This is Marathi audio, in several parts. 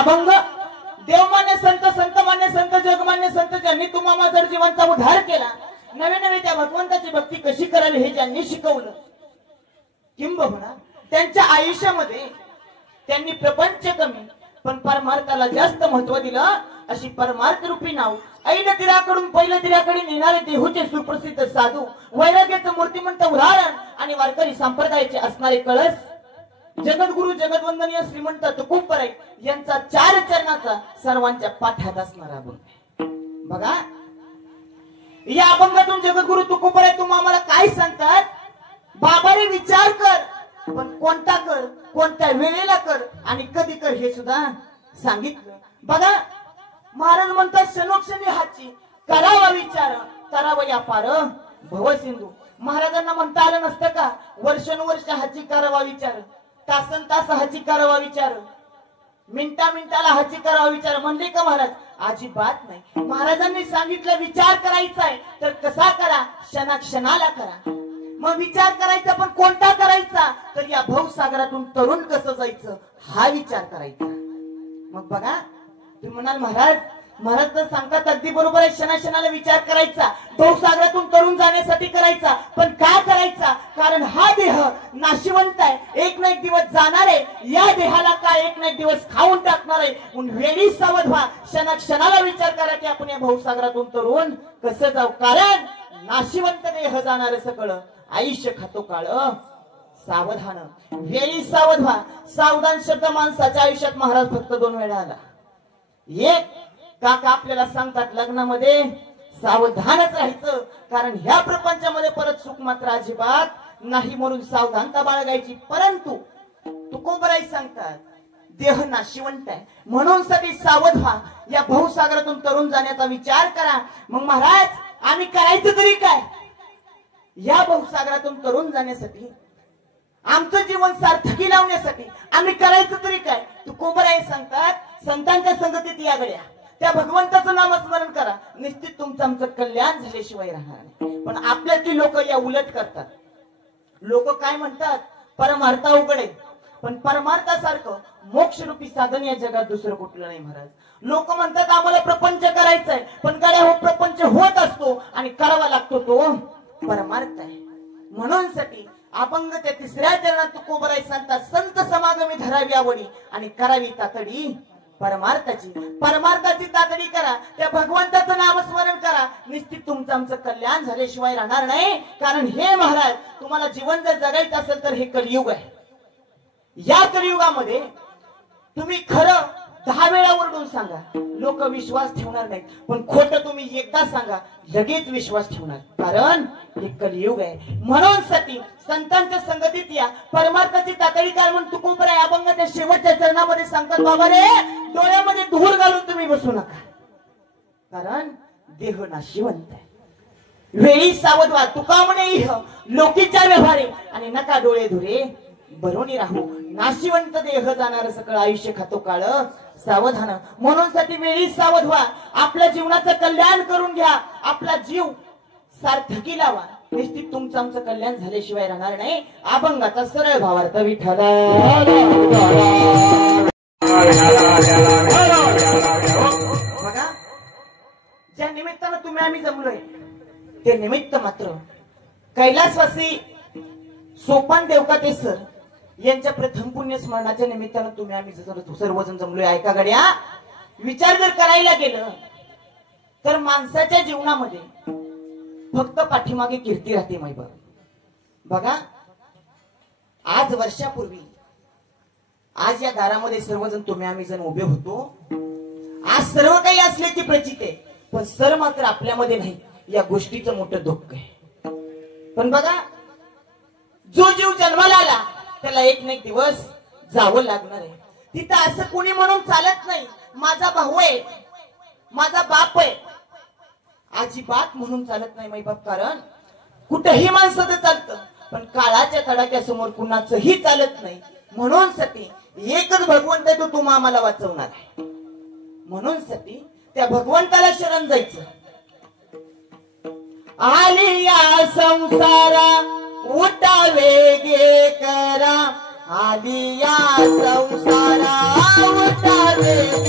अभंग देवमान्य संत संतमान्य संत जगमान्य संत ज्यांनी तुम्हाला जर जीवनाचा उद्धार केला, नवे नवे त्या भगवंताची भक्ती कशी करावी हे ज्यांनी शिकवलं, किंबहुना त्यांच्या आयुष्यामध्ये त्यांनी प्रपंच कमी पण परमार्थाला जास्त महत्व दिलं. अशी परमार्थ रूपी नाव ऐन तिराकडून पहिल्या तिराकडे नेणारे देहूचे सुप्रसिद्ध साधू, वैराग्याचं मूर्तिमंत उदाहरण आणि वारकरी संप्रदायाचे असणारे कळस, जगद्गुरु जगदवंदनीय श्रीमंत तुकोबराय यांचा 4 चरणाचा सर्वांच्या पाठ्यात असणारा अभंग. बघा या अभंगातून जगद्गुरु तुकोबराय तुम्हाला काय सांगतात? बाबा रे विचार कर, पण कोणता कर, कोणत्या वेळेला कर आणि कधी कर हे सुद्धा सांगितलं. बघा महाराज म्हणतात क्षणोक्षणी हाची करावा विचार, करावा या पार भवसिंधू. महाराजांना म्हणता आलं नसतं का वर्षानुवर्ष हाची करावा विचार, तासन तास हाची करावा विचार, मिनिटा मिनिटाला हाची करावा विचार म्हणले का महाराज? अजिबात नाही. महाराजांनी सांगितलं विचार करायचा आहे तर कसा करा? क्षणाक्षणाला करा. मग विचार करायचा पण कोणता करायचा? तर या भवसागरातून तरुण कसं जायचं हा विचार करायचा. मग बघा तुम्ही म्हणाल महाराज तर सांगतात अगदी बरोबर आहे, क्षणाक्षणाला विचार करायचा, भवसागरातून तरुण जाण्यासाठी करायचा. पण का करायचा? कारण हा देह नाशिवंत आहे, एक ना एक दिवस जाणार आहे. या देहाला काय एक ना एक दिवस खाऊन टाकणार आहे. म्हणून वेळी सावध व्हा, क्षणाक्षणाला विचार करा की आपण या भवसागरातून तरुण कसं जाऊ. कारण नाशिवंत देह जाणार सगळं, आयुष्य खातो काळ. सावधान, वेळी सावध व्हा. सावधान शब्द माणसाच्या आयुष्यात महाराज फक्त 2 वेळा आला. एक काका आपल्याला सांगतात लग्नामध्ये सावधानच राहायचं, कारण ह्या प्रपंचामध्ये परत सुख मात्र अजिबात नाही, म्हणून सावधानता बाळगायची. परंतु तुकोबराय सांगतात देह नाशिवंत आहे म्हणून साठी सावध व्हा. या भवसागरातून तरुण जाण्याचा विचार करा. मग महाराज आम्ही करायचं तरी काय? या भवसागरातून तरुण जाण्यासाठी, आमचं जीवन सार्थकी लावण्यासाठी आम्ही करायचं तरी काय? तुकोबराय सांगतात संतांच्या संगतीत या गड्या, त्या भगवंताचं नामस्मरण करा, निश्चित तुमचं आमचं कल्याण झाल्याशिवाय राहणार नाही. पण आपल्यातली लोक या उलट करतात. लोक काय म्हणतात? परमार्था उघडे, पण परमार्थासारखं मोक्षरूपी साधन या जगात दुसरं कुठलं नाही महाराज. लोक म्हणतात आम्हाला प्रपंच करायचा आहे, पण गड्या हो प्रपंच होत असतो आणि करावा लागतो तो परमार्थ आहे. म्हणून साठी अभंग त्या 3ऱ्या चरणात तुकोबराय सांगतात संत समागमी धरावी आवडी आणि करावी तातडी परमार्थाची. परमार्थाची तातडी करा, त्या भगवंताचं नामस्मरण करा, निश्चित तुमचं आमचं कल्याण झाल्याशिवाय राहणार नाही. कारण हे महाराज तुम्हाला जीवन जर जगायचं असेल तर हे कलियुग आहे. या कलियुगामध्ये तुम्ही खरं 10 वेळा ओरडून सांगा, लोक विश्वास ठेवणार नाहीत. पण खोटं तुम्ही एकदा सांगा, लगेच विश्वास ठेवणार. कारण हे कलियुग आहे. म्हणून साठी संतांच्या संगतीत या, परमार्थाची तातडी करा. म्हणून तुकोबराय अभंगाच्या शेवटच्या चरणामध्ये सांगतात बाबा रे डोळ्यामध्ये धूर घालून तुम्ही बसू नका, कारण देह नाशिवंत आहे. वेळी सावध व्हा. तुका म्हणे लोकीच्या व्यवहारे आणि नका डोळे धुरे भरून राहू. नाशिवंत देह जाणार सकळ आयुष्य खातो काळ. सावधान, म्हणून साठी वेळी सावध व्हा. आपल्या जीवनाचं कल्याण करून घ्या, आपला जीव सार्थकी लावा, निश्चित तुमचं आमचं कल्याण झाल्याशिवाय राहणार नाही. अभंगाचा सरळ भावार्थ विठ्ठल. बघा ज्या निमित्तानं तुम्ही आम्ही जमलोय ते निमित्त मात्र कैलासवासी सोपान देवकातेसर यांच्या प्रथम पुण्य स्मरणाच्या निमित्तानं तुम्ही आम्ही सर्वजण जमलोय. ऐका गड्या, विचार जर करायला गेलं तर माणसाच्या जीवनामध्ये फक्त पाठीमागे कीर्ती राहते मायबा. बघा आज वर्षापूर्वी आज या दारामध्ये सर्वजण तुम्ही आम्ही जण उभे होतो. आज सर्व काही असल्याची प्रचिती आहे, पण सर मात्र आपल्यामध्ये नाही. या गोष्टीचं मोठं दुःख आहे. पण बघा जो जीव जन्माला आला त्याला एक ना एक दिवस जावं लागणार आहे. तिथं असं कोणी म्हणून चालत नाही माझा भाऊ आहे, माझा बाप आहे, अजिबात म्हणून चालत नाही माई बाप. कारण कुठेही माणसाचं चालतं, पण काळाच्या तडाख्यासमोर कुणाचंही चालत नाही. म्हणून साठी एकच भगवंत आहे, तो तुम्हा आम्हाला वाचवणार आहे. म्हणून साठी त्या भगवंताला शरण जायचं. आली या संसारा उठा वेगे करा, आली या संसारा उठा वेगे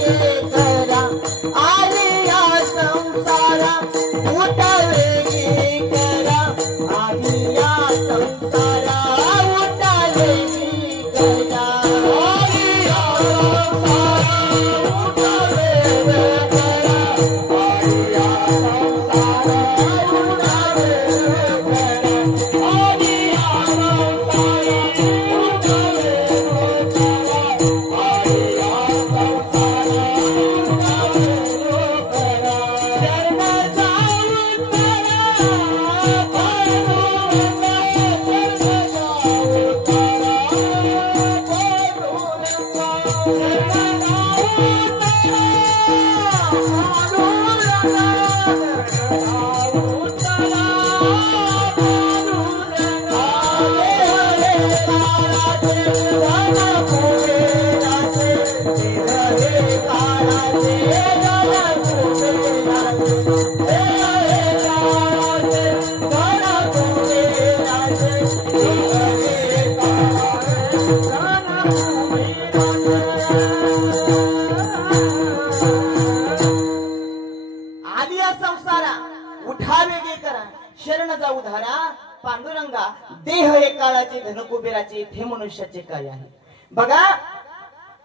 उधारा पांडुरंगा, देह हे काळाचे धन कुबेराचे, हे मनुष्याचे काय आहे. बघा,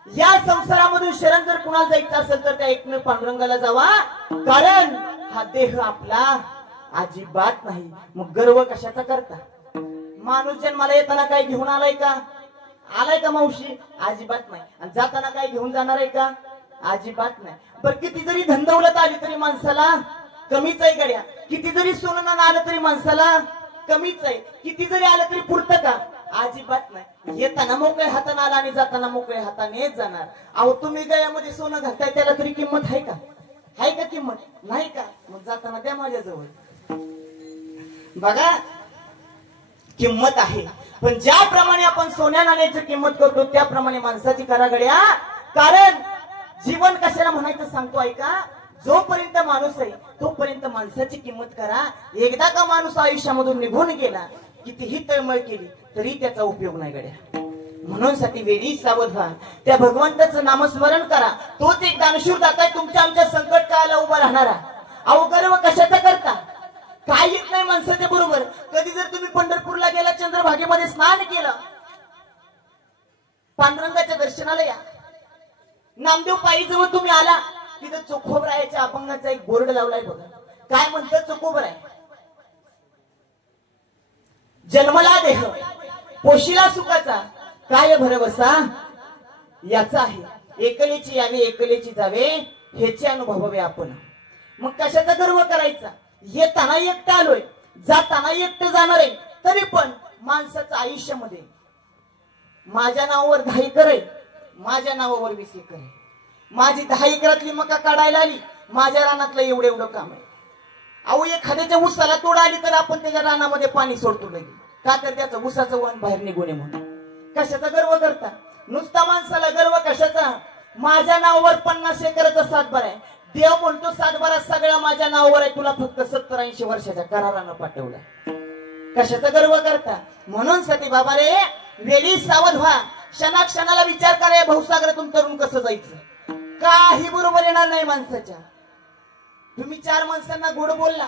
या संसारामधून शरण जर कुणाला जायचं असेल तर त्या एकमेव पांडुरंगाला जावा, कारण हा देह आपला अजिबात नाही. मग गर्व कशाचा करता. माणूस जन्माला येताना काय घेऊन आलाय का? आलाय का मावशी? अजिबात नाही. आणि जाताना काय घेऊन जाणार आहे का? अजिबात नाही. बरं, किती जरी धनदौलत आली तरी माणसाला कमीच आहे गड्या. किती जरी सोनं आलं तरी माणसाला कमीच आहे. किती जरी आलं तरी पुरतं का? अजिबात नाही. येताना मोकळ्या हाताने आला आणि जाताना मोकळ्या हातानेच जाणार. अहो, तुम्ही गळ्यामध्ये सोनं घालताय त्याला तरी किंमत आहे का? आहे का किंमत? नाही का? मग जाताना द्या माझ्याजवळ. बघा, किंमत आहे. पण ज्याप्रमाणे आपण सोन्या नाण्याची किंमत करतो त्याप्रमाणे माणसाची करा गड्या. कारण जीवन कशाला म्हणायचं सांगतो ऐका. जोपर्यंत माणूस आहे तोपर्यंत माणसाची किंमत करा. एकदा का माणूस आयुष्यामधून निघून गेला, कितीही तळमळ केली तरी त्याचा उपयोग नाही गड्या. म्हणून साठी वेळी सावध व्हा. त्या भगवंताचं नामस्मरण करा. तोच एक दानशूर दाता आहे तुमच्या आमच्या संकट काळाला उभा राहणारा. अहो, गर्व कशाचा करता? काय येत नाही माणसाच्या बरोबर. कधी जर तुम्ही पंढरपूरला गेला, चंद्रभागेमध्ये स्नान केलं, पांडुरंगाच्या दर्शनाला या. नामदेव पायी जवळ तुम्ही आला, तिथं चोखोबरायाच्या अभंगाचा एक बोर्ड लावलाय बघा. काय म्हणतात चोखोबराय? जन्मला देह, पोशिला सुखाचा, काय भरवसा याचा आहे. एकलेची यावे एकलेची जावे, ह्याचे अनुभवावे आपण. मग कशाचा गर्व करायचा? येताना एकटा आलोय, जाताना एकटं जाणार आहे, तरी पण माणसाच्या आयुष्यामध्ये माझ्या नावावर 10 एकर आहे, माझ्या नावावर 20 एकर आहे. माझी 10 एकरातली मका काढायला आली, माझ्या रानातलं एवढं एवढं काम आहे. अहो, एखाद्याच्या ऊसाला तोड आली तर आपण त्याच्या रानामध्ये पाणी सोडतो लगे. का? तर त्याचं ऊसाचं वन बाहेर निघून म्हणून. कशाचा गर्व करता? नुसता माणसाला गर्व कशाचा? माझ्या नावावर 50 एकराचा सातबार आहे. देव म्हणतो सातबारा सगळा माझ्या नावावर आहे, तुला फक्त 70-80 वर्षाच्या करारानं पाठवलं. कशाचा गर्व करता? म्हणून सती बाबा रे, वेळी सावध व्हा. क्षणाक्षणाला विचार करा, भवसागरातून तरुण कसं जायचं. काही बरोबर येणार नाही माणसाच्या. तुम्ही 4 माणसांना गोड बोलला,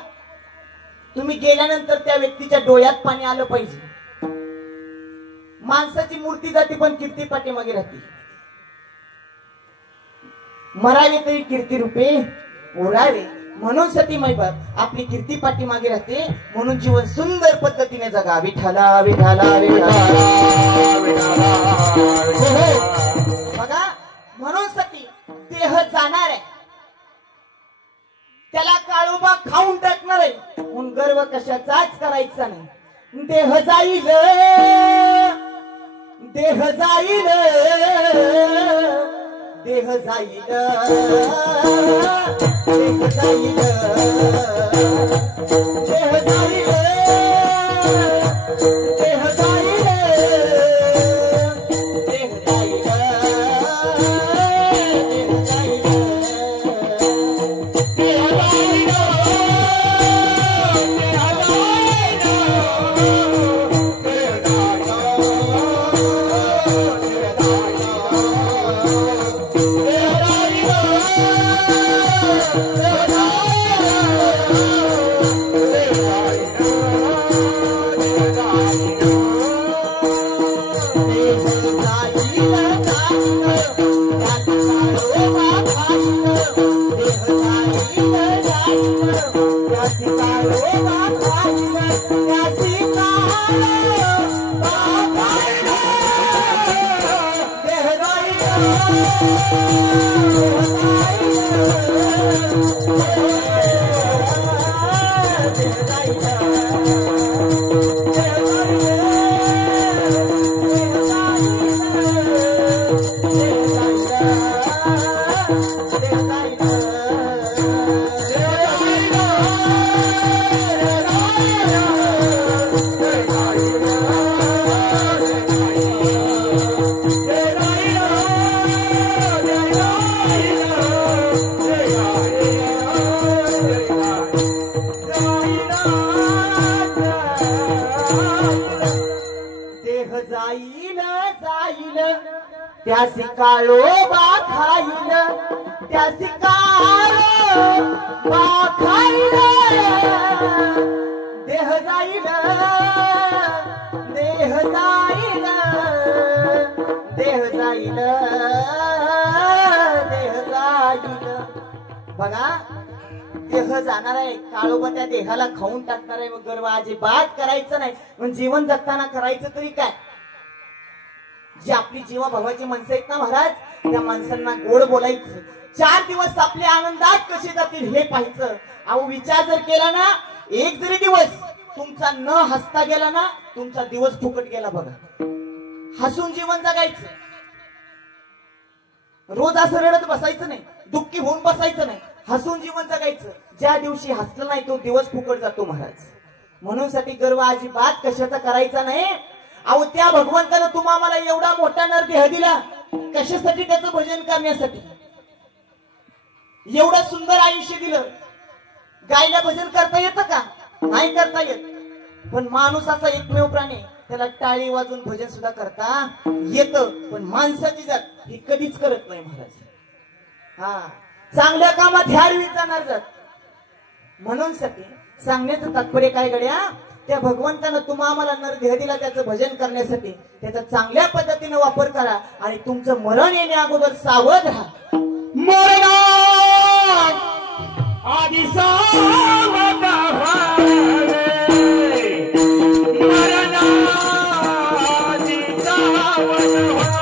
तुम्ही गेल्यानंतर त्या व्यक्तीच्या डोळ्यात पाणी आलं पाहिजे. माणसाची मूर्ती जाते पण कीर्ती पाठीमागे राहते. मरावे तरी कीर्ती रूपे ओढावे. म्हणून सती मैबाप आपली कीर्ती पाठीमागे राहते. म्हणून जीवन सुंदर पद्धतीने जगा. विठाला विठाला विठाला. बघा, म्हणून सती देह जाणार आहे, त्याला काळोबा खाऊन टाकणार आहे. म्हणून गर्व कशाचाच करायचा नाही. देह जाईल, देह जाईल, देह जाईल, देह जाईल, देह जाईल, देह जाईल, देह जाईल, त्यासी काळोबा खाईल, त्यासी काळोबा खाईल, देह जाईल, बघा देह जाणार आहे, काळोबा त्या देहाला खाऊन टाकणार आहे. गर्व अजिबात करायचं नाही. पण जीवन जगताना करायचं तरी काय? जी आपली जीवा भावाची माणसं आहेत ना महाराज, त्या माणसांना गोड बोलायचं. 4 दिवस आपले आनंदात कसे जातील हे पाहायचं. अहो विचार जर केला ना, एक जरी दिवस तुमचा न हसता गेला ना, तुमचा दिवस फुकट गेला बघा. हसून जीवन जगायचं. रोज असं रडत बसायचं नाही, दुःखी होऊन बसायचं नाही. हसून जीवन जगायचं. ज्या दिवशी हसलं नाही तो दिवस फुकट जातो महाराज. म्हणून साठी गर्व अजिबात कशाचा करायचा नाही. अहो त्या भगवंतानं तुम्हाला एवढा मोठा नरदेह दिला कशासाठी? त्याचं भजन करण्यासाठी. एवढं सुंदर आयुष्य दिलं. गायला भजन करता येतं का? नाही करता येत. पण माणूस असा एकमेव प्राणी, त्याला टाळी वाजून भजन सुद्धा करता येतं. पण माणसाची जात ही कधीच करत नाही महाराज. हा चांगल्या कामात ह्यारवी जाणार जात. म्हणून साठी सांगण्याचं तात्पर्य काय गड्या? त्या भगवंतानं तुम्हाला नरदेह दिला त्याचं भजन करण्यासाठी. त्याचा चांगल्या पद्धतीने वापर करा आणि तुमचं मरण येण्या अगोदर सावध राहा. मरणा आधी सावध व्हावे, मरणा आधी सावध व्हावे,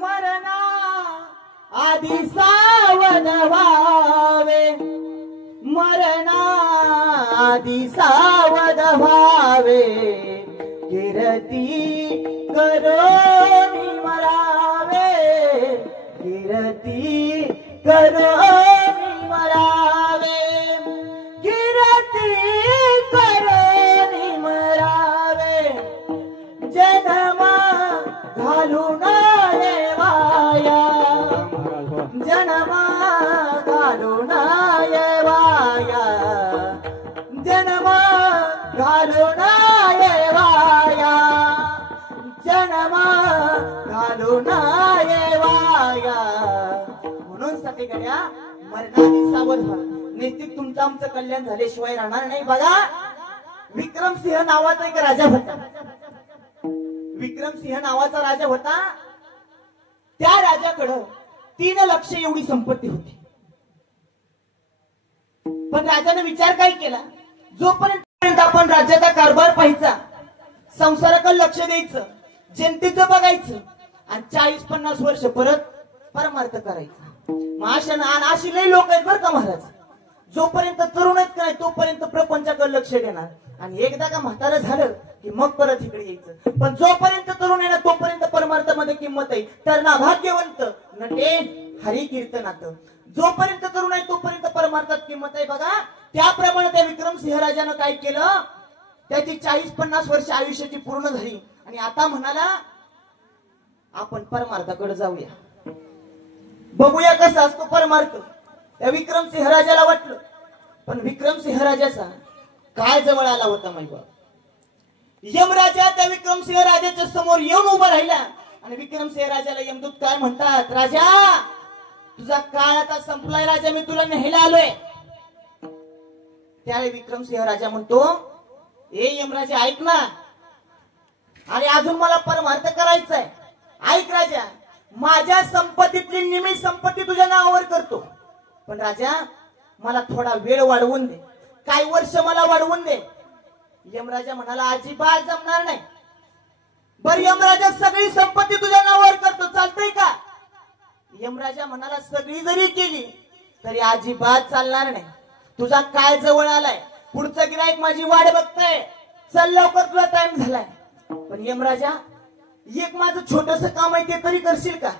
मरणा आधी सावध व्हावे, मरणा आधी सावध व्हावे. आधी सावध व्हावे, कीर्ती करोनी मरावे, कीर्ती करोनी मरावे, कीर्ती करोनी मरावे, जन्म घालून येवाया, जन्म घालून येवाया, जन्म घालून येवाया, जन्म घालून येवाया. म्हणून साठी गड्या मरणाची सावध व्हा. निश्चित तुमचं आमचं कल्याण झाल्याशिवाय राहणार नाही. बघा विक्रमसिंह नावाचा एक राजा होता. विक्रमसिंह नावाचा राजा होता. त्या राजाकडं 3 लाख एवढी संपत्ती होती. पण राजाने विचार काय केला, जोपर्यंत आपण राज्याचा कारभार पाहायचा, संसाराकडे लक्ष द्यायचं, जनतेचं बघायचं आणि 40-50 वर्ष परत परमार्थ करायचा. अशी लई लोक आहेत बरं का महाराज. जोपर्यंत तरुण आहेत का नाही तोपर्यंत प्रपंचाकडे लक्ष देणार आणि एकदा का म्हातारं झालं की मग परत इकडे यायचं. पण जोपर्यंत तरुण आहे ना तोपर्यंत परमार्थामध्ये किंमत आहे. तर ना भाग्यवंत नटे हरी कीर्तनात. जोपर्यंत तरुण आहे तोपर्यंत परमार्थात किंमत आहे. बघा त्याप्रमाणे त्या विक्रमसिंह राजानं काय केलं, त्याची 40-50 वर्ष आयुष्याची पूर्ण झाली आणि आता म्हणाला आपण परमार्थाकडे जाऊया, बघूया कसा असतो परमार्थ. त्या विक्रमसिंह राजाला वाटलं, पण विक्रमसिंह राजाचा काय जवळ आला होता माहिती. यमराजा त्या विक्रमसिंह राजाच्या समोर येऊन उभा राहिला आणि विक्रमसिंह राजाला यमदूत काय म्हणतात, राजा तुझा काळ आता संपलाय राजा, मी तुला न्यायला आलोय. त्यावेळी विक्रमसिंह राजा म्हणतो, ए यमराजा ऐक ना, आणि अजून मला परमार्थ करायचंय. ऐक राजा, माझ्या संपत्तीतली निम्मी संपत्ती तुझ्या नावावर करतो, पण राजा मला थोडा वेळ वाढवून दे, काही वर्ष मला वाढवून दे. यमराजा म्हणाला, अजिबात जमणार नाही. बर यमराजा, सगळी संपत्ती तुझ्या नावावर करतो, चालतंय का? यमराजा म्हणाला, सगळी जरी केली तरी अजिबात चालणार नाही. तुझा काय जवळ आलाय, पुढचं गिराईक माझी वाट बघतंय, चल लवकर, तुला टाइम झालाय. पण यमराजा, एक माझं छोटस काम आहे ते तरी करशील का?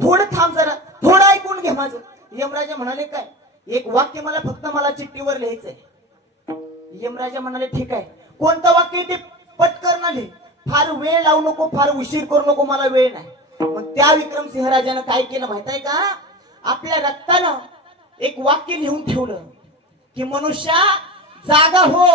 थोडं थांब जरा, थोडं ऐकून घे माझं. यमराजा म्हणाले, काय? एक वाक्य मला फक्त मला चिठ्ठीवर लिहायचंय. यमराजा म्हणाले, ठीक आहे, कोणतं वाक्य ते पटकन लिह, फार वेळ लावू नको, फार उशीर करू नको, मला वेळ नाही. मग त्या विक्रमसिंह राजानं काय केलं माहित आहे का? आपल्या रक्तानं एक वाक्य लिहून ठेवलं की, मनुष्या जागा हो,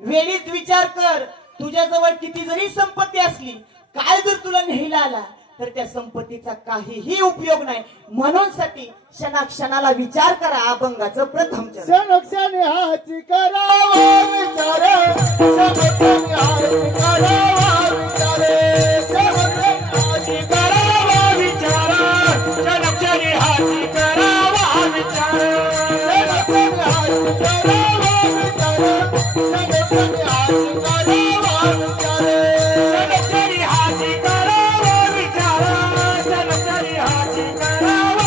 वेळीच विचार कर, तुझ्याजवळ किती जरी संपत्ती असली, काय जर तुला न्यायला आला तर त्या संपत्तीचा काहीही उपयोग नाही. म्हणून साठी क्षणाक्षणाला विचार करा, अभंगाचं प्रथम चरण. क्षण हाची करावा विचार, क्षण हाची करावा विचार, हाची करावा विचार, क्षण हाची करावा विचार, क्षण हाची करावा विचार, क्षण हाची करावा विचार, क्षण हाची करावा विचार, क्षण हाची करावा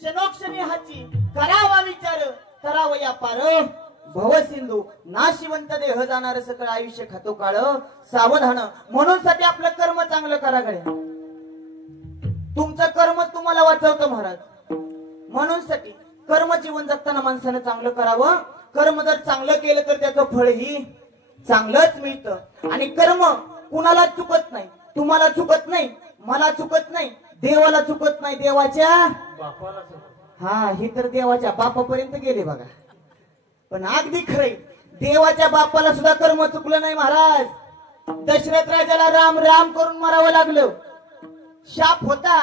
क्षणोक्षणी हाची करावा विचार, करावया पार भवसिंधू, नाशिवंत देह जाणार सकळ, आयुष्य खातो काळ सावधान. म्हणून साठी आपलं कर्म चांगलं करा गड्या, तुमचं कर्म तुम्हाला वाचवतं महाराज. म्हणून साठी कर्म जीवन जगताना माणसानं चांगलं करावं. कर्म जर चांगलं केलं तर त्याचं फळही चांगलंच मिळतं. आणि कर्म कुणाला चुकत नाही, तुम्हाला चुकत नाही, मला चुकत नाही, देवाला चुकत नाही, देवाच्या हा हे तर देवाच्या बापापर्यंत गेले बघा. पण अगदी खरंय, देवाच्या बापाला सुद्धा कर्म चुकलं नाही महाराज. दशरथ राजाला राम राम करून मारावं लागलं. शाप होता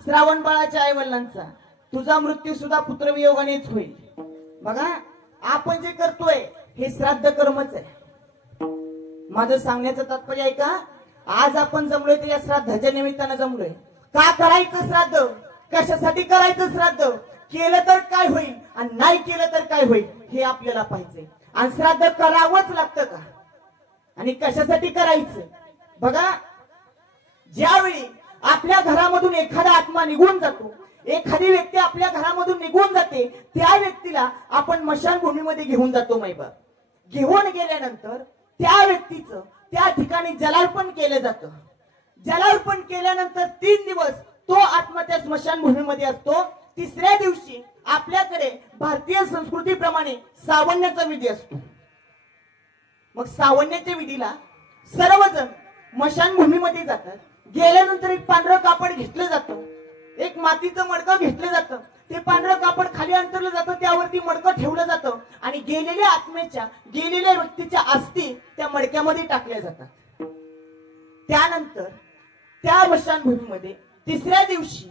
श्रावण बाळाच्या आईवडिलांचा, तुझा मृत्यू सुद्धा पुत्रवियोगानेच होईल. बघा आपण जे करतोय हे श्राद्ध कर्मच आहे. माझं सांगण्याचं तात्पर्य आहे का, आज आपण जमलोय तर या श्राद्धाच्या निमित्तानं जमलोय. का करायचं श्राद्ध, कशासाठी करायचं श्राद्ध, केलं तर काय होईल आणि नाही केलं तर काय होईल हे आपल्याला पाहिजे. आणि श्राद्ध करावंच लागतं का आणि कशासाठी करायचं. बघा ज्यावेळी आपल्या घरामधून एखादा आत्मा निघून जातो, एखादी व्यक्ती आपल्या घरामधून निघून जाते, त्या व्यक्तीला आपण स्मशानभूमीमध्ये घेऊन जातो मायबा. घेऊन गेल्यानंतर त्या व्यक्तीचं त्या ठिकाणी जलार्पण केलं जातं. जलार्पण केल्यानंतर 3 दिवस तो आत्मा त्या स्मशानभूमीमध्ये असतो. तिसऱ्या दिवशी आपल्याकडे भारतीय संस्कृतीप्रमाणे सावण्याचा विधी असतो. मग सावण्याच्या विधीला सर्वजण स्मशानभूमीमध्ये जातात. गेल्यानंतर एक पांढरं कापड घेतलं जातं, एक मातीचं मडकं घेतलं जातं. ते पांढरं कापड खाली अंतरलं जातं, त्यावरती मडकं ठेवलं जातं आणि गेलेल्या व्यक्तीच्या अस्थी त्या मडक्यामध्ये टाकल्या जातात. त्यानंतर त्या मशानभूमीमध्ये तिसऱ्या दिवशी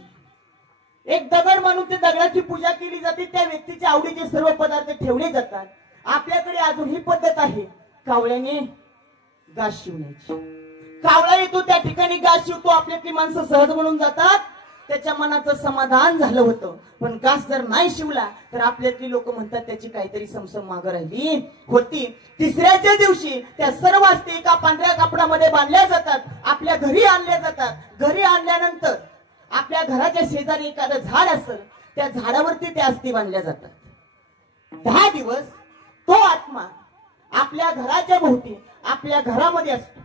एक दगड मानून त्या दगडाची पूजा केली जाते. त्या व्यक्तीच्या आवडीचे सर्व पदार्थ ठेवले जातात. आपल्याकडे अजून ही पद्धत आहे कावळ्याने घास शिवण्याची. कावळा येतो त्या ठिकाणी घास शिवतो. आपल्यातली माणसं सहज म्हणून जातात, त्याच्या मनाचं समाधान झालं होतं. पण घास जर नाही शिवला तर आपल्यातली लोक म्हणतात त्याची काहीतरी समसम मागं राहिली होती. तिसऱ्याच्या दिवशी त्या सर्व अस्थी एका पांढऱ्या कापडामध्ये बांधल्या जातात, आपल्या घरी आणल्या जातात. घरी आणल्यानंतर आपल्या घराच्या शेजारी एखादं झाड असेल, त्या झाडावरती त्या अस्थी बांधल्या जातात. 10 दिवस तो आत्मा आपल्या घराच्या भोवती आपल्या घरामध्ये असतो.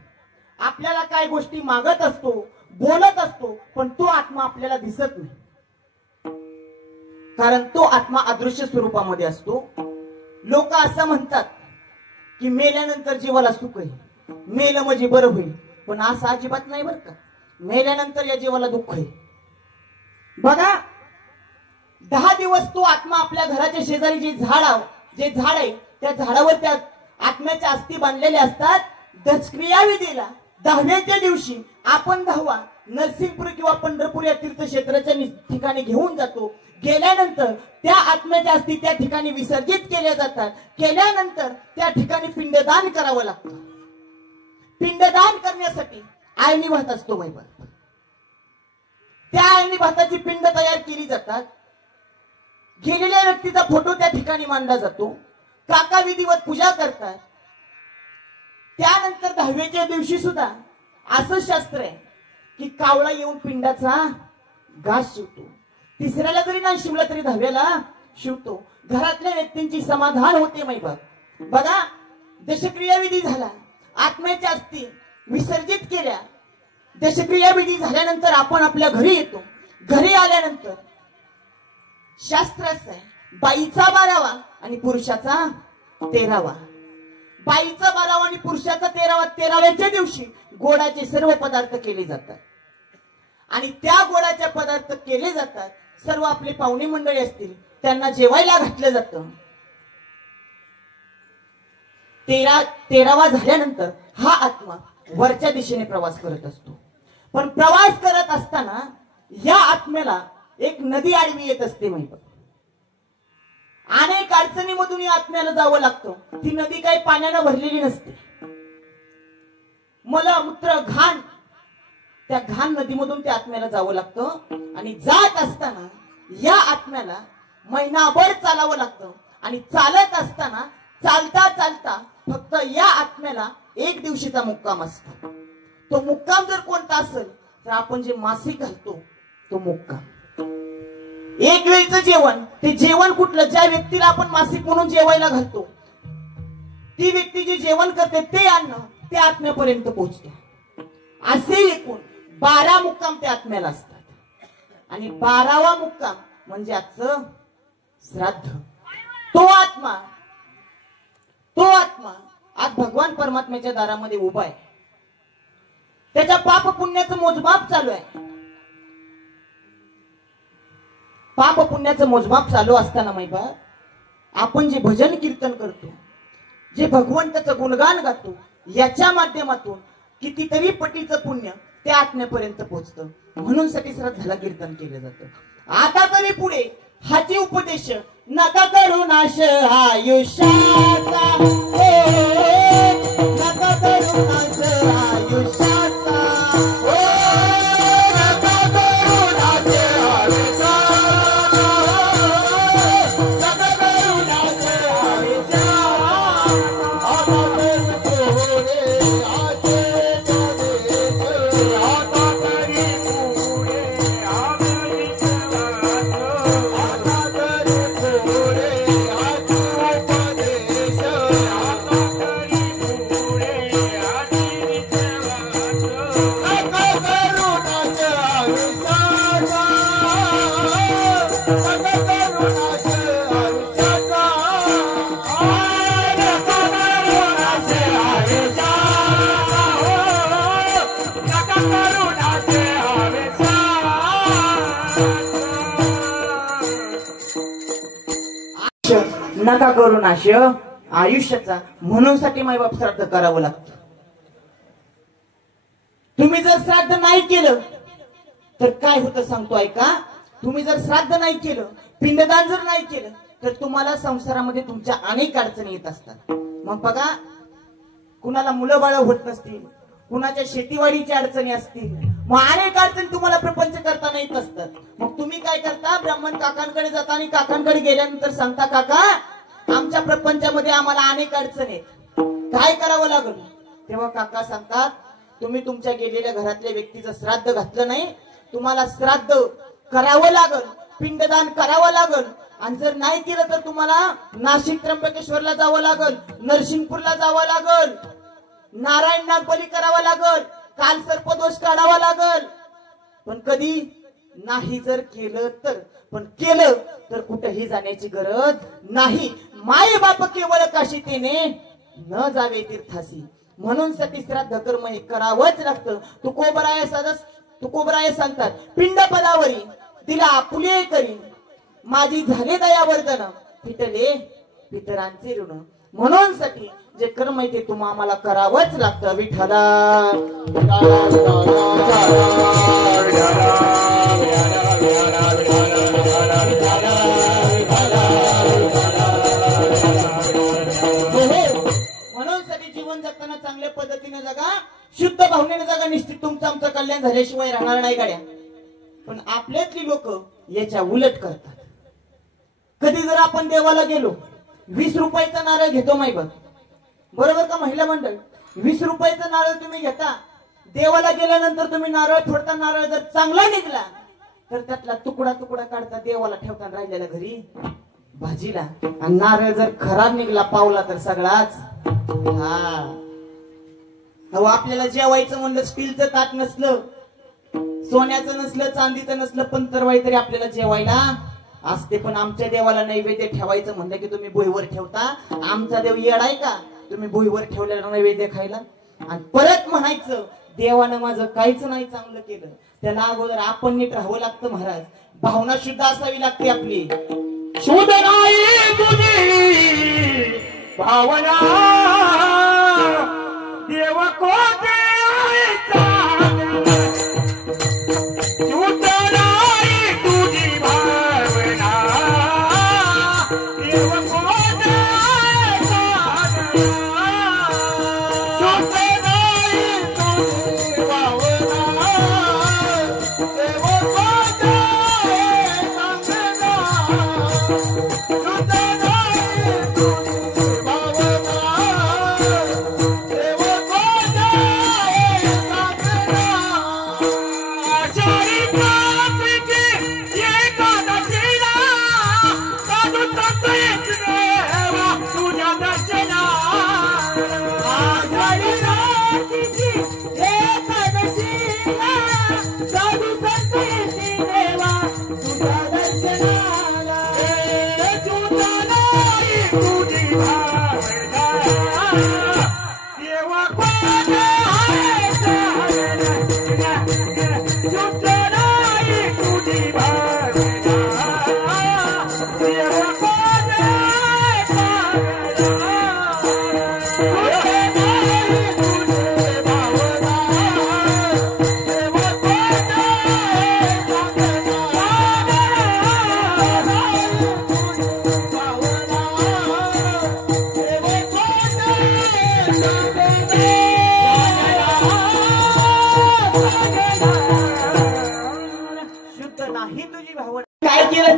आपल्याला काय गोष्टी मागत असतो, बोलत असतो, पण तो आत्मा आपल्याला दिसत नाही, कारण तो आत्मा अदृश्य स्वरूपामध्ये असतो. लोक असं म्हणतात की मेल्यानंतर जीवाला सुख आहे, मेलं म्हणजे बरं होईल, पण असं अजिबात नाही बरं का. मेल्यानंतर या जीवाला दुःख आहे. बघा, 10 दिवस तो आत्मा आपल्या घराच्या शेजारी जे झाड आहे त्या झाडावर त्या आत्म्याच्या अस्थी बांधलेल्या असतात. दशक्रियाविधीला 10व्याच्या दिवशी आपण धावा नरसिंहपूर किंवा पंढरपूर या तीर्थक्षेत्राच्या ठिकाणी घेऊन जातो. गेल्यानंतर त्या आत्म्याच्या अस्थी त्या ठिकाणी विसर्जित केल्या जातात. केल्यानंतर त्या ठिकाणी पिंडदान करावं लागतं. पिंडदान करण्यासाठी आळणी भात असतो महिबा. त्या आळणी भाताची पिंड तयार केली जातात. गेलेल्या व्यक्तीचा फोटो त्या ठिकाणी मांडला जातो. काका विधिवत पूजा करतात. त्यानंतर 10व्याच्या दिवशी सुद्धा असं शास्त्र आहे की कावळा येऊन पिंडाचा घास शिवतो. तिसऱ्याला जरी नाही शिवला तरी 10व्याला शिवतो. घरातल्या व्यक्तींची समाधान होते महिबा. बघा, दशक्रिया विधी झाला, आत्म्याच्या अस्थी विसर्जित केल्या. दशक्रिया विधी झाल्यानंतर आपण आपल्या घरी येतो. घरी आल्यानंतर शास्त्र असं आहे, बाईचा 12वा आणि पुरुषाचा 13वा. बाईचा 12वा आणि पुरुषाचा 13वा. 13व्याच्या दिवशी गोडाचे सर्व पदार्थ केले जातात आणि त्या गोडाचे पदार्थ केले जातात. सर्व आपले पाहुणे मंडळी असतील त्यांना जेवायला घातलं जातं. 13वा झाल्यानंतर हा आत्मा वरच्या दिशेने प्रवास करत असतो. पण प्रवास करत असताना या आत्म्याला एक नदी आडवी येत असते महिबा. अनेक अडचणीमधून या आत्म्याला जावं लागतं. ती नदी काही पाण्यानं भरलेली नसते. मलमूत्र घाण, त्या घाण नदीमधून त्या आत्म्याला जावं लागतं आणि जात असताना या आत्म्याला महिनाभर चालावं लागतं. आणि चालत असताना चालता चालता फक्त या आत्म्याला 1 दिवशीचा मुक्काम असतो. तो मुक्काम जर कोणता असेल तर आपण जे मासिक घालतो तो मुक्काम. एक वेळचं जेवण, ते जेवण कुठलं, ज्या व्यक्तीला आपण मासिक म्हणून जेवायला घालतो ती व्यक्ती जे जेवण करते ते अन्न ते आत्म्यापर्यंत पोहोचते. असे एकूण 12 मुक्काम त्या आत्म्याला असतात आणि 12वा मुक्काम म्हणजे आजचं श्राद्ध. तो आत्मा आज भगवान परमात्म्याच्या दारामध्ये उभा आहे. त्याच्या पाप पुण्याचं मोजमाप चालू आहे. पाप पुण्याचं मोजमाप चालू असताना महिबा आपण जे भजन कीर्तन करतो, जे भगवंताचं गुणगान गातो, याच्या माध्यमातून कितीतरी पटीचं पुण्य त्या आत्म्यापर्यंत पोहोचतं. म्हणून साठी श्राद्धाला कीर्तन केलं जातं. आता तरी पुढे हाची उपदेश नका करू नाश आयुष्याचा, नका करू नाश आयुष्याचा, नका करू नाश आयुष्याचा, नका करू नाश नका करू नाश आयुष्याचा, म्हणून साठी मायबाप श्राद्ध करावं लागतं. तुम्ही जर श्राद्ध नाही केलं तर काय होतं सांगतो ऐका. तुम्ही जर श्राद्ध नाही केलं, पिंडदान जर नाही केलं, तर तुम्हाला संसारामध्ये तुमच्या अनेक अडचणी येत असतात. मग बघा, कुणाला मुलं बाळ होत नसतील, कुणाच्या शेतीवाडीच्या अडचणी असतील, मग अनेक अडचणी तुम्हाला प्रपंच करताना येत असतात. मग तुम्ही काय करता, ब्राह्मण काकांकडे जाता आणि काकांकडे गेल्यानंतर सांगता, काका आमच्या प्रपंचामध्ये आम्हाला अनेक अडचणी आहेत, काय करावं लागल. तेव्हा काका सांगतात, तुम्ही तुमच्या गेलेल्या घरातल्या व्यक्तीचं श्राद्ध घातलं नाही, तुम्हाला श्राद्ध करावं लागल, पिंडदान करावं लागल. आणि जर नाही केलं तर तुम्हाला नाशिक त्र्यंबकेश्वरला जावं लागल, नरसिंगपूरला जावं लागल, नारायण नाग बली करावा लागल, काल सर्पदोष काढावा लागल. पण कधी नाही जर केलं तर, पण केलं तर कुठेही जाण्याची गरज नाही. माय बाप केवळ काशीतेने न जावे तीर्थासी, म्हणून सती श्राद्ध कर्म हे करावंच लागतं. तुकोबराय सांगतात, पिंड पदावरी तिला आपुले करी, माझी झाले दयावर्धन, फिटले पितरांचे ऋण. म्हणून साठी जे कर्म आहे ते तुम्हा आम्हाला करावंच लागतं. विठ्ठला म्हणून साठी जीवन जगताना चांगल्या पद्धतीने जगा, शुद्ध भावनेने जगा. निश्चित तुमचं आमचं कल्याण झाल्याशिवाय राहणार नाही गाड्या. पण आपल्यातली लोक याच्या उलट करतात. कधी जर आपण देवाला गेलो, 20 रुपयाचा नारळ घेतो मायबाप, बरोबर का महिला मंडळ, 20 रुपयाचा नारळ तुम्ही घेता, देवाला गेल्यानंतर तुम्ही नारळ फोडता, नारळ जर चांगला निघला तर त्यातला तुकडा तुकडा काढता, देवाला ठेवता राहिलेला घरी भाजीला. आणि नारळ जर खराब निघला, पावला तर सगळाच. अहो आपल्याला जेवायचं म्हणलं, स्टीलचं ताट नसलं, सोन्याचं नसलं, चांदीचं नसलं, पण तरवाई तरी आपल्याला जेवायला असते. पण आमच्या देवाला नैवेद्य ठेवायचं म्हणलं की तुम्ही भुईवर ठेवता. आमचा देव येडाय का तुम्ही भुईवर ठेवलेला नैवेद्य खायला? आणि परत म्हणायचं देवानं माझं काहीच नाही चांगलं केलं. त्याला अगोदर आपण नीट राहावं लागतं महाराज. भावना शुद्ध असावी लागते आपली. शुद्ध नाही तुझी भावना, देव कोठे शुद्ध नाही तुझी भावना, देव कोठे शुद्ध नाही तुझी भावना, देव कोठे शुद्ध नाही तुझी भावना, देव कोठे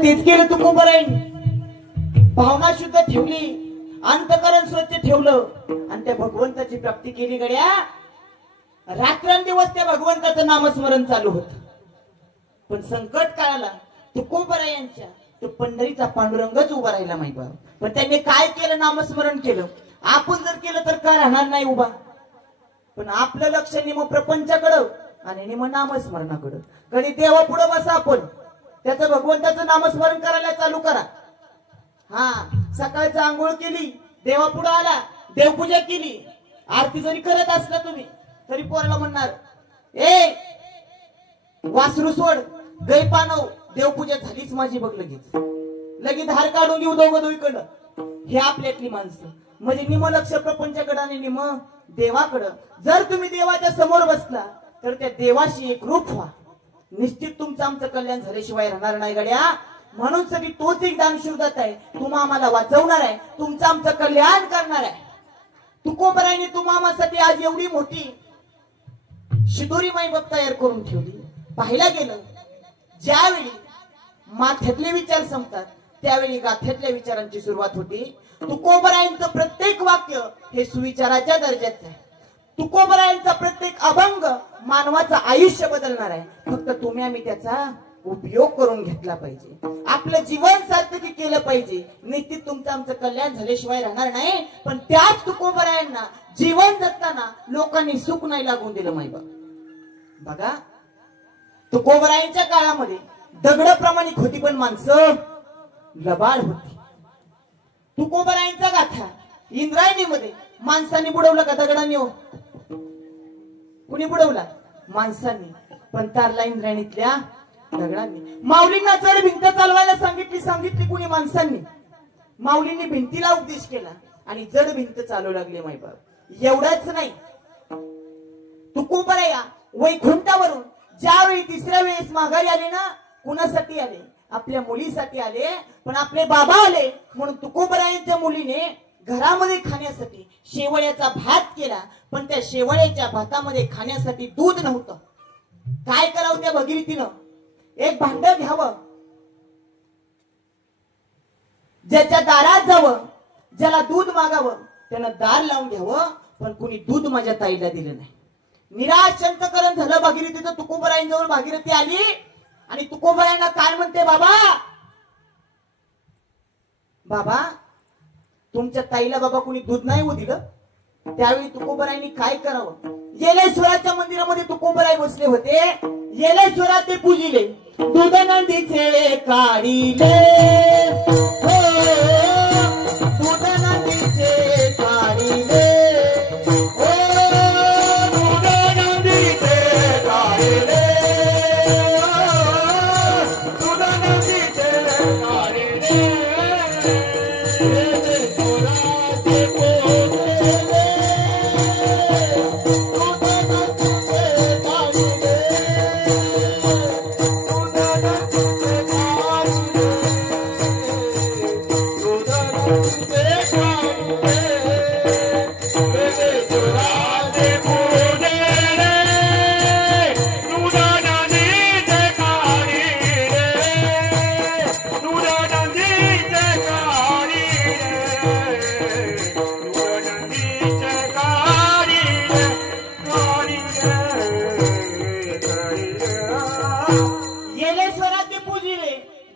तेच केलं तू कोबराई. भावना शुद्ध ठेवली, अंतकरण स्वच्छ ठेवलं आणि त्या भगवंताची प्राप्ती केली गड्या. रात्रंदिवस त्या भगवंताचं नामस्मरण चालू होत. पण संकट काळाला तुकोबरायांच्या तो पंढरीचा पांडुरंगच उभा राहिला माहिती. पण त्यांनी काय केलं, नामस्मरण केलं. आपण जर केलं तर काय राहणार नाही उभा. पण आपलं लक्ष निम प्रपंचाकडं आणि निम नामस्मरणाकडं. कधी देवा पुढे बसा, आपण त्याचं भगवंताचं नामस्मरण करायला चालू करा. सकाळचं आंघोळ केली, देवा पुढे आला, देवपूजा केली, आरती जरी करत असला तुम्ही तरी पोराला म्हणणार ए वासरू सोड, गै पानव, देवपूजा झालीच माझी बघ. लगेच धार काढून घेऊ दोघं दोघीकडं. हे आपल्यातली माणसं म्हणजे निम लक्ष प्रपंचाकडे आणि निम देवाकडं. जर तुम्ही देवाच्या समोर बसला तर त्या देवाशी एक रूप व्हा. निश्चित तुमचं आमचं कल्याण झाल्याशिवाय राहणार नाही गड्या. म्हणून सगळी तोच एक दानशूरदात आहे. तुम्हा आम्हाला वाचवणार आहे, तुमचं आमचं कल्याण करणार आहे. तुकोबरायने तुम्हा आम्हासाठी आज एवढी मोठी शिदोरी माईबाप तयार करून ठेवली. पाहायला गेलं ज्यावेळी माथ्यातले विचार संपतात त्यावेळी गाथ्यातल्या विचारांची सुरुवात होती. तुकोबरायांचं प्रत्येक वाक्य हे सुविचाराच्या दर्जाचं आहे. तुकोबरायांचा प्रत्येक अभंग मानवाचं आयुष्य बदलणार आहे. फक्त तुम्ही आम्ही त्याचा उपयोग करून घेतला पाहिजे. आपलं जीवन सार्थकी केलं पाहिजे. निश्चित तुमचं आमचं कल्याण झाल्याशिवाय राहणार नाही. पण त्याच तुकोबरायांना जीवन जगताना लोकांनी सुख नाही लागून दिलं माईबाप. बघा तुकोबरायांच्या काळामध्ये दगडाप्रमाणे होती पण माणसं लबाड होती. तुकोबरायांचा गाथा इंद्रायणीमध्ये माणसांनी बुडवलं का दगडांनी? हो कुणी बुडवला? माणसांनी. पण तारला इंद्रायणीतल्या दगडांनी. माऊलींना जड भिंत चालवायला सांगितली कुणी? माणसांनी. माऊलींनी भिंतीला उपदेश केला आणि जड भिंत चालू लागले माईबाप. एवढंच नाही, तुकोबराया वैकुंठावरून ज्यावेळी तिसऱ्या वेळेस माघारी आले ना, कुणासाठी आले? आपल्या मुलीसाठी आले. पण आपले बाबा आले म्हणून तुकोबरायांच्या मुलीने घरामध्ये खाण्यासाठी शेवळ्याचा भात केला. पण त्या शेवळ्याच्या भातामध्ये खाण्यासाठी दूध नव्हतं. काय करावं त्या भगीरथीनं? एक भांड घ्यावं, ज्याच्या दारात जावं, ज्याला दूध मागावं त्यानं दार लावून घ्यावं. पण कुणी दूध माझ्या ताईला दिलं नाही. निराश अंतकरण झालं भागीरथीचं. तुकोबरायांजवळ भागीरथी आली आणि तुकोबरायांना काय म्हणते? बाबा बाबा तुमच्या ताईला बाबा कुणी दूध नाही हो दिलं. त्यावेळी तुकोबरायांनी काय करावं? येलेश्वराच्या मंदिरामध्ये तुकोबराय बसले होते. येलेश्वरात ते पूजिले. दूध नंदीचे काढिले, हो दूध नंदीचे काढिले, हो दूध नंदीचे काढिले,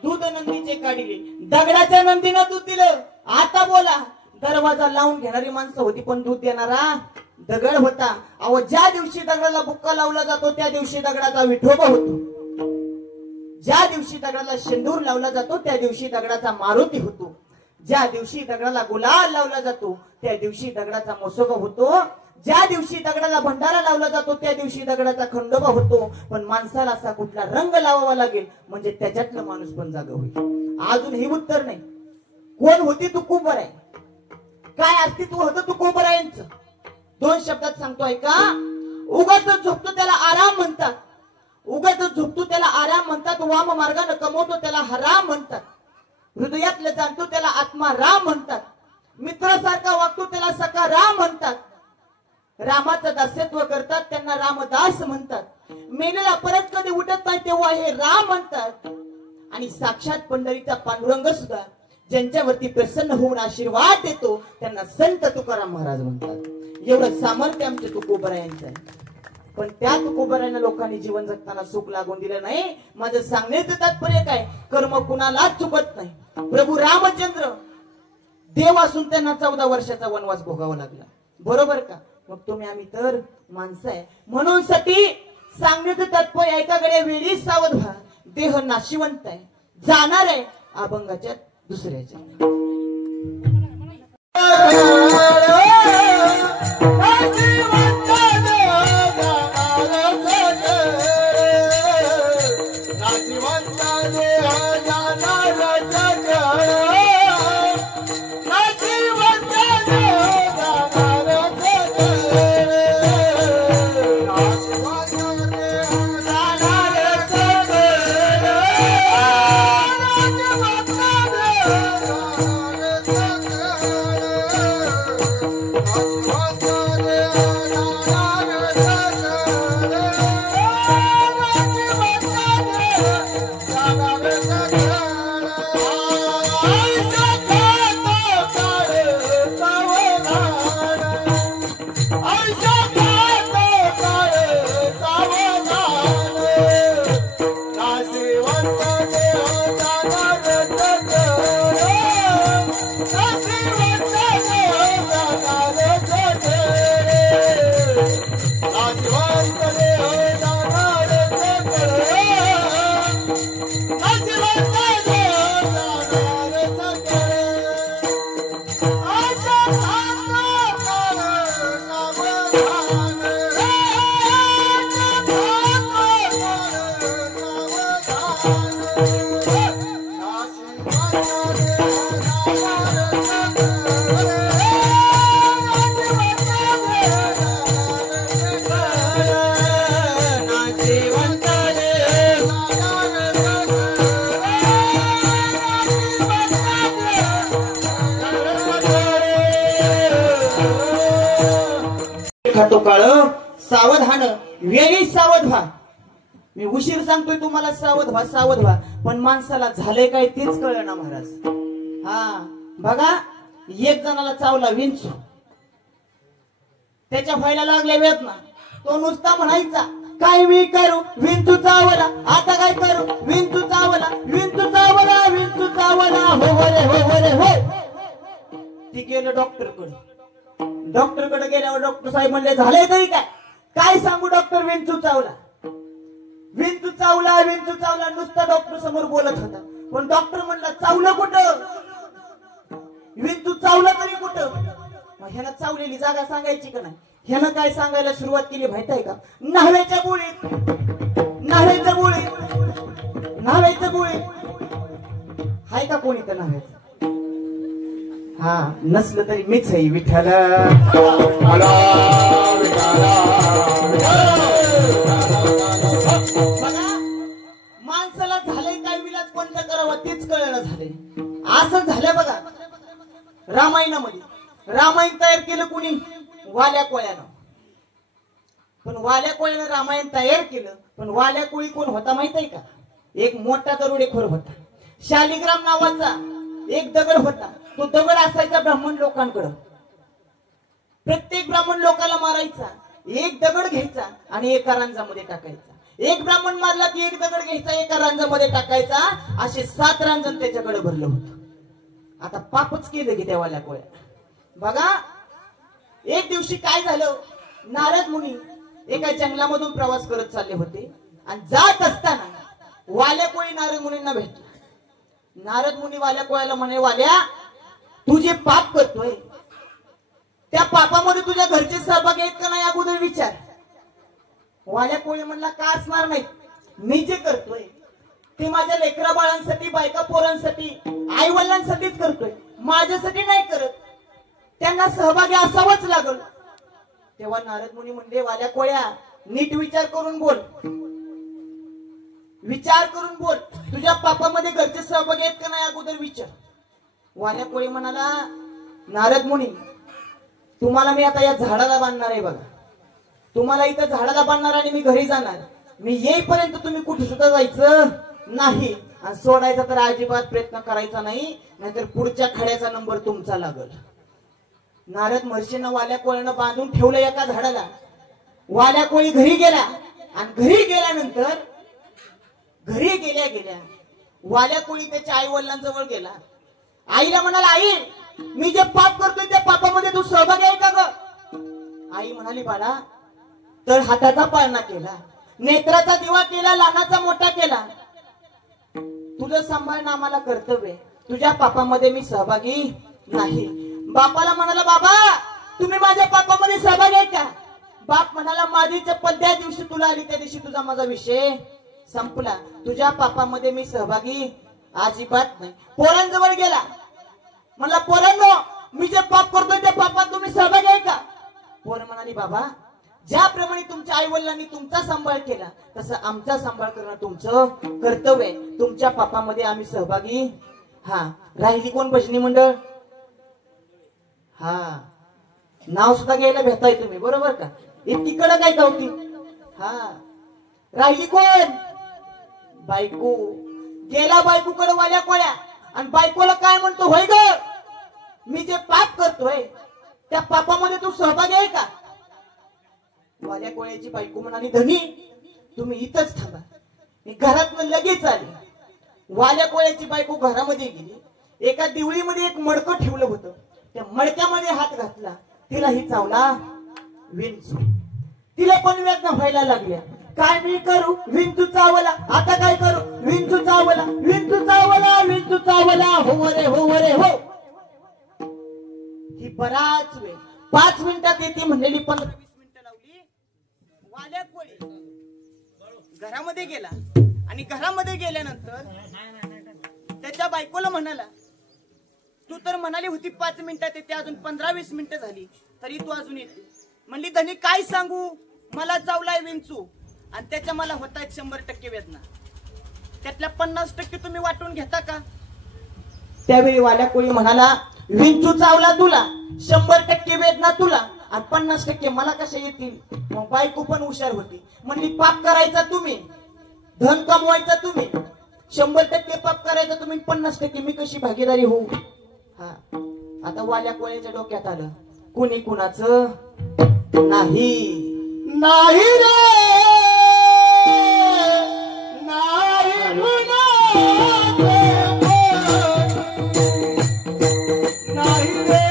दूध नंदीचे काढिले. दगडाच्या नंदीनं दूध दिलं. आता बोला, दरवाजा लावून घेणारी माणसं होती पण दूध देणारा दगड होता. अहो ज्या दिवशी दगडाला बुक्का लावला जातो त्या दिवशी दगडाचा विठोबा होतो. ज्या दिवशी दगडाला शेंदूर लावला जातो त्या दिवशी दगडाचा मारुती होतो. ज्या दिवशी दगडाला गुलाल लावला जातो त्या दिवशी दगडाचा मसोबा होतो. ज्या दिवशी दगडाला भंडारा लावला जातो त्या दिवशी दगडाचा खंडोबा होतो. पण माणसाला असा कुठला रंग लावावा लागेल म्हणजे त्याच्यातलं माणूस पण जागा होईल. अजूनही उत्तर नाही. कोण होती तुकोबराय? काय अस्तित्व होतं तुकोबरायांचं? दोन शब्दात सांगतोय का? उगाच झोपतो त्याला आराम म्हणतात. उगाच झोपतो त्याला आराम म्हणतात. वाम मार्गाने कमवतो त्याला हराम म्हणतात. हृदयातलं जाणतो त्याला आत्मा राम म्हणतात. मित्रासारखा वागतो त्याला सखा राम म्हणतात. रामाचं दास्यत्व करतात त्यांना रामदास म्हणतात. मेलेला परत कधी उठत नाही तेव्हा हे राम म्हणतात. आणि साक्षात पंढरीचा पांडुरंग सुद्धा ज्यांच्यावरती प्रसन्न होऊन आशीर्वाद देतो त्यांना संत तुकाराम महाराज म्हणतात. एवढं सामर्थ्य आमच्या तुकोबरायांचं आहे. पण त्या तुकोबरायांना लोकांनी जीवन जगताना सुख लागून दिलं नाही. माझं सांगण्याचं तात्पर्य काय? कर्म कुणालाच चुकत नाही. प्रभू रामचंद्र देव असून त्यांना 14 वर्षाचा वनवास भोगावा लागला. बरोबर का? मग तुम्ही आम्ही तर माणसं आहे. म्हणून साठी सांगण्याचं तात्पर्य ऐकाकडे वेळी सावध व्हा. देह नाशिवंत आहे, जाणार आहे अभंगाच्या दुसऱ्याच्या. नाशिवंत खातो काळ सावधान वेळी सावध व्हा. मी उशीर सांगतोय तुम्हाला सावध व्हा सावध व्हा, पण माणसाला झालंय काय तेच कळलं ना महाराज. हा बघा, एक जणाला चावला विंचू, त्याच्या व्हायला लागल्या वेदना. तो नुसता म्हणायचा काय मी करू विंचू चावला, आता काय करू विंचू चावला, विंचू चावला, विंचू चावला, हो रे हो रे हो. ती गेलं डॉक्टरकडे. डॉक्टरकडे गेल्यावर डॉक्टर साहेब म्हणले झालंय तरी काय, काय सांगू डॉक्टर विंचू चावला, विंचू चावला, विंचू चावला. नुसता डॉक्टर समोर बोलत होता, पण डॉक्टर म्हणला चावलं कुठं, विंचू चावला तरी कुठं. मग ह्यानं चावलेली जागा सांगायची का नाही. ह्यानं काय सांगायला सुरुवात केली माहित आहे का, न्हाव्याच्या गोळीत, न्हाव्याच्या गोळीत, न्हाव्याच्या गोळीत. हाय का कोणी तर न्हाव्याचं. हा नसलं तरी मीच आहे विठ्ठल. बघा, माणसाला झालंय काय विलाज कोणता करावा तेच कळलं झालंय. असं झालं बघा रामायणामध्ये. रामायण तयार केलं कुणी, वाल्या कोळ्यानं. पण वाल्या कोळ्यानं रामायण तयार केलं, पण वाल्या कोळी कोण होता माहित आहे का, एक मोठा दरोडेखोर होता. शालिग्राम नावाचा एक दगड होता. तो दगड असायचा ब्राह्मण लोकांकडं. प्रत्येक ब्राह्मण लोकाला मारायचा. एक दगड घ्यायचा आणि एका रांजामध्ये टाकायचा. एक ब्राह्मण मारला की एक दगड घ्यायचा, एका रांजामध्ये टाकायचा. असे 7 रांजण त्याच्याकडे भरलं होतं. आता पापच केलं की त्या वाल्या कोळ्या. बघा, एक दिवशी काय झालं, नारद मुनी एका जंगलामधून प्रवास करत चालले होते आणि जात असताना वाल्या कोळी नारद मुनींना भेटला. नारद मुनी वाल्या कोळ्याला म्हणे, वाल्या तू जे पाप करतोय त्या पापामध्ये तुझ्या घरचे सहभाग आहेत का नाही अगोदर विचार. वाल्या कोळी म्हणला का असणार नाही, मी जे करतोय ते माझ्या लेकरा बाळांसाठी, बायका पोरांसाठी, आई वडिलांसाठीच करतोय, माझ्यासाठी नाही करत. त्यांना सहभागी असावंच लागल. तेव्हा नारद मुनी म्हणले, वाल्या कोळ्या नीट विचार करून बोल, विचार करून बोल, तुझ्या पापामध्ये घरचे सहभागी आहेत का नाही अगोदर विचार. वाल्या कोळी म्हणाला, नारद मुनी तुम्हाला मी आता या झाडाला बांधणार आहे बघा, तुम्हाला इथं झाडाला बांधणार आणि मी घरी जाणार. मी येईपर्यंत तुम्ही कुठे सुद्धा जायचं नाही आणि सोडायचा तर अजिबात प्रयत्न करायचा नाही, नाहीतर पुढच्या खड्याचा नंबर तुमचा लागल. नारद महर्षींना वाल्या कोळ्यानं बांधून ठेवलं एका झाडाला. वाल्या कोळी घरी गेला आणि घरी गेल्यानंतर घरी गेल्या गेल्या वाल्या कोळी त्याच्या आई वडिलांजवळ गेला. आईला म्हणाला, आई मी जे पाप करतोय त्या पापामध्ये तू सहभागी आहे का ग. आई म्हणाली, बाळा तर हाताचा पाळणा केला, नेत्राचा दिवा केला, लहानाचा मोठा केला, तुझं सांभाळणं आम्हाला कर्तव्य, तुझ्या पापामध्ये मी सहभागी नाही. बापाला म्हणाला, बाबा तुम्ही माझ्या पापामध्ये सहभागी आहे का. बाप म्हणाला, माझी चप्पल त्या दिवशी तुला आली त्या दिवशी तुझा माझा विषय संपला, तुझ्या पापामध्ये मी सहभागी अजिबात नाही. पोरांजवळ गेला, म्हणला, पोरांनो मी जे पाप करतोय त्या पापात तुम्ही सहभागी आहे का. पोरं म्हणाली, बाबा ज्याप्रमाणे तुमच्या आई वडिलांनी तुमचा सांभाळ केला तसं आमचा सांभाळ करणं तुमचं कर्तव्य आहे, तुमच्या पापामध्ये आम्ही सहभागी. हा राहिली कोण भजनी मंडळ. हा नाव सुद्धा घ्यायला भेटताय तुम्ही बरोबर का, इतकी कडक आहे का होती. हा राहिली कोण, बायको. गेला बायकोकडे वाल्या कोळ्या आणि बायकोला काय म्हणतो, होय ग मी जे पाप करतोय त्या पापामध्ये तू सहभागी आहे का. वाल्या कोळ्याची बायको म्हणाली, धनी तुम्ही इथंच थांबा, मी घरात लगेच आली. वाल्या कोळ्याची बायको घरामध्ये गेली. एका दिवळीमध्ये एक मडकं ठेवलं होतं, त्या मडक्यामध्ये हात घातला, तिलाही चावला विंचू. तिला पण वेदना व्हायला लागल्या. काय मी करू विंचू चावला, आता काय करू विंचू चावला, विंचू चावला, विंचू चावला, हो रे हो रे हो. ही बराच वेळ 5 मिनिटात येते म्हणलेली 15-20 मिनिटं लावली. वाल्या कोळी घरामध्ये गेला आणि घरामध्ये गेल्यानंतर त्याच्या बायकोला म्हणाला, तू तर म्हणाली होती 5 मिनिटात येते, अजून 15-20 मिनिटं झाली तरी तू अजून येते. म्हणली, धनी काय सांगू, मला चावलाय विंचू आणि त्याच्या मला होत आहेत 100% वेदना, त्यातल्या 50% तुम्ही वाटून घेता का. त्यावेळी वाल्या कोळी म्हणाला, विंचू चावला तुला, 100% वेदना तुला आणि 50% मला कशा येतील. मग बायको पण हुशार होती, म्हणली पाप करायचा तुम्ही, धन कमवायचा तुम्ही, 100% पाप करायचा तुम्ही, 50% मी कशी भागीदारी होऊ. हा आता वाल्या कोळ्याच्या डोक्यात आलं, कुणी कुणाचं नाही. नाही रे नाही कुणाचे नाही रे नाही कुणाचे नाही रे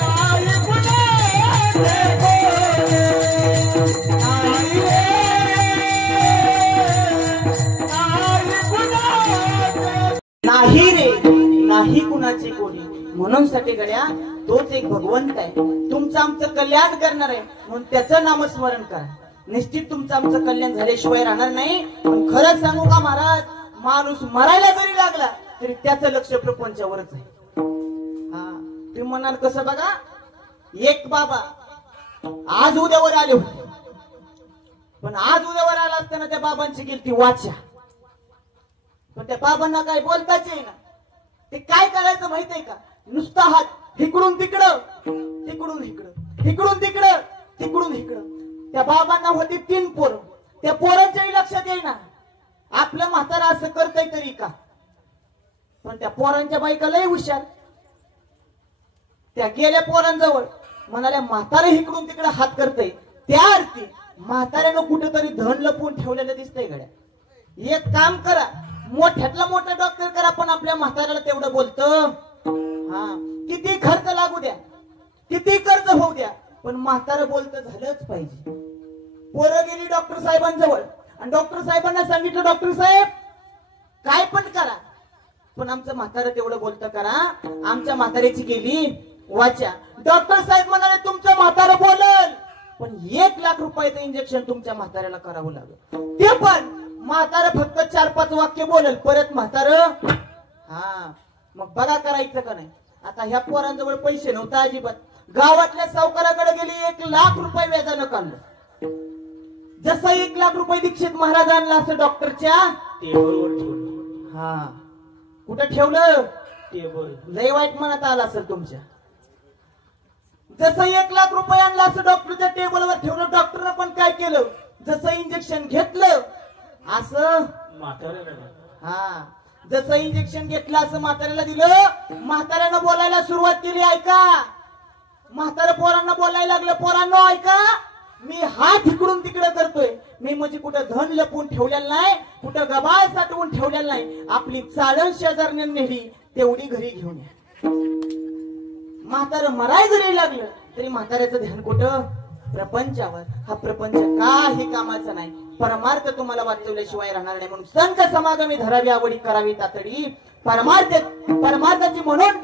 नाही कुणाचे नाही रे नाही कोणाचे नाही रे नाही कुणाची कोणी. म्हणून साठी गड्या तोच एक भगवंत आहे, तुमचं आमचं कल्याण करणार आहे, म्हणून त्याचं नामस्मरण करा. निश्चित तुमचं आमचं कल्याण झाल्याशिवाय राहणार नाही. पण खरंच सांगू का महाराज, माणूस मरायला जरी लागला तरी त्याचं लक्ष प्रपंचावरच आहे. हा तुम्ही म्हणाल कसं बघा, एक बाबा आज उद्यावर आले होते, पण आज उद्यावर आला असताना त्या बाबांची गेलती वाचा, पण त्या बाबांना काय बोलताच येईना. ते काय करायचं माहित आहे का, नुसता हात इकडून तिकडं तिकडून इकडं इकडून तिकडं तिकडून इकडं. त्या बाबांना होती 3 पोरं, त्या पोरांच्याही लक्षात येईना आपलं म्हातारा असं करतय तरी का. पण त्या पोरांच्या बायका लय हुशार, त्या गेल्या पोरांजवळ म्हणाल्या म्हातारे इकडून तिकडे हात करतय, त्या अर्थी म्हाताऱ्यानं कुठेतरी धन लपवून ठेवलेलं दिसतंय गड्या. एक काम करा, मोठ्यातला मोठा डॉक्टर करा, पण आपल्या म्हाताऱ्याला तेवढं बोलतं. हा किती खर्च लागू द्या, किती कर्ज होऊ द्या, पण म्हातारं बोलतं झालंच पाहिजे. पोरं गेली डॉक्टर साहेबांजवळ आणि डॉक्टर साहेबांना सांगितलं, डॉक्टर साहेब काय पण करा, पण आमचं म्हातारं तेवढं बोलतं करा. आमच्या म्हाताऱ्याची गेली वाचा. डॉक्टर साहेब म्हणाले तुमचं म्हातारं बोलल, पण 1 लाख रुपयाचं इंजेक्शन तुमच्या म्हाताऱ्याला करावं लागेल. ते पण म्हातारं फक्त 4-5 वाक्य बोलल, परत म्हातारं. हा मग बघा करायचं का नाही. आता ह्या पोरांजवळ पैसे नव्हते अजिबात, गावातल्या सावकाराकडे गेली 1 लाख रुपये व्याजानं काढलं. जसं 1 लाख रुपये दीक्षित महाराजांना असं डॉक्टरच्या टेबलवर ठेवलं. हा कुठं ठेवलं, टेबल लय वाईट मनात आला असेल तुमच्या. जसं 1 लाख रुपये आणला असं डॉक्टरच्या टेबलवर ठेवलं. डॉक्टरनं पण काय केलं, जसं इंजेक्शन घेतलं असं म्हाताऱ्याला, हा जसं इंजेक्शन घेतलं असं म्हाताऱ्याला दिलं. म्हाताऱ्यानं बोलायला सुरुवात केली, ऐका. म्हातारं पोरांना बोलायला लागलं, पोरांनो ऐका, मी हात इकडून तिकडे करतोय, मी म्हणजे कुठं धन लपवून ठेवलेलं नाही, कुठं गबाळ साठवून ठेवलेलं नाही. आपली चाळण शेजारने नेली तेवढी घरी घेऊन या. म्हातारं मराय जरी लागलं तरी म्हाताऱ्याचं ध्यान कुठं, प्रपंचावर. हा प्रपंच काही कामाचा नाही. परमार्थ तुम्हाला वाचवल्याशिवाय राहणार नाही. म्हणून संत समागमी धरावी आवडी करावी तातडी परमार्थाची म्हणून